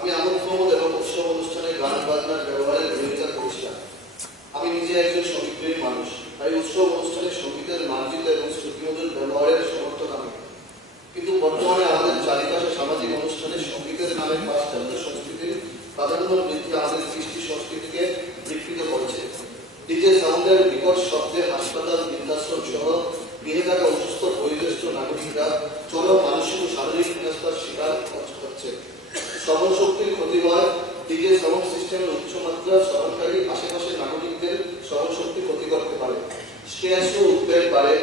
আমি আমোদ প্রমোদ এবং উৎসব অনুষ্ঠানে গান বাজনার ব্যবহারের বিরোধিতা করেছিলাম। আমি নিজে একজন সঙ্গীতপ্রেমী মানুষ, তাই উৎসব অনুষ্ঠানে সঙ্গীতের মার্জিত এবং শ্রুতিমধুর ব্যবহারের সমর্থন আমি। কিন্তু বর্তমানে আমাদের চারিপাশে সামাজিক অনুষ্ঠানে সঙ্গীতের নামে পাশ্চাত্য সংস্কৃতির প্রাধান্য বৃদ্ধি আমাদের কৃষ্টি সংস্কৃতিকে বিকৃত করছে। ডিজে সাউন্ডের বিকট শব্দে হাসপাতাল, বৃদ্ধাশ্রম সহ গৃহে থাকা অসুস্থ বয়োজ্যেষ্ঠ নাগরিকরা চরম মানসিক ও শারীরিক বিনাশতার শিকার হচ্ছে। শ্রবণ শক্তির ক্ষতি হয়। ডিজে সাউন্ড সিস্টেমের উচ্চমাত্রা স্মরণকারী আশেপাশের নাগরিকদের শ্রবণ শক্তি ক্ষতি করতে পারে। স্ট্রেস ও উদ্বেগ বাড়ে,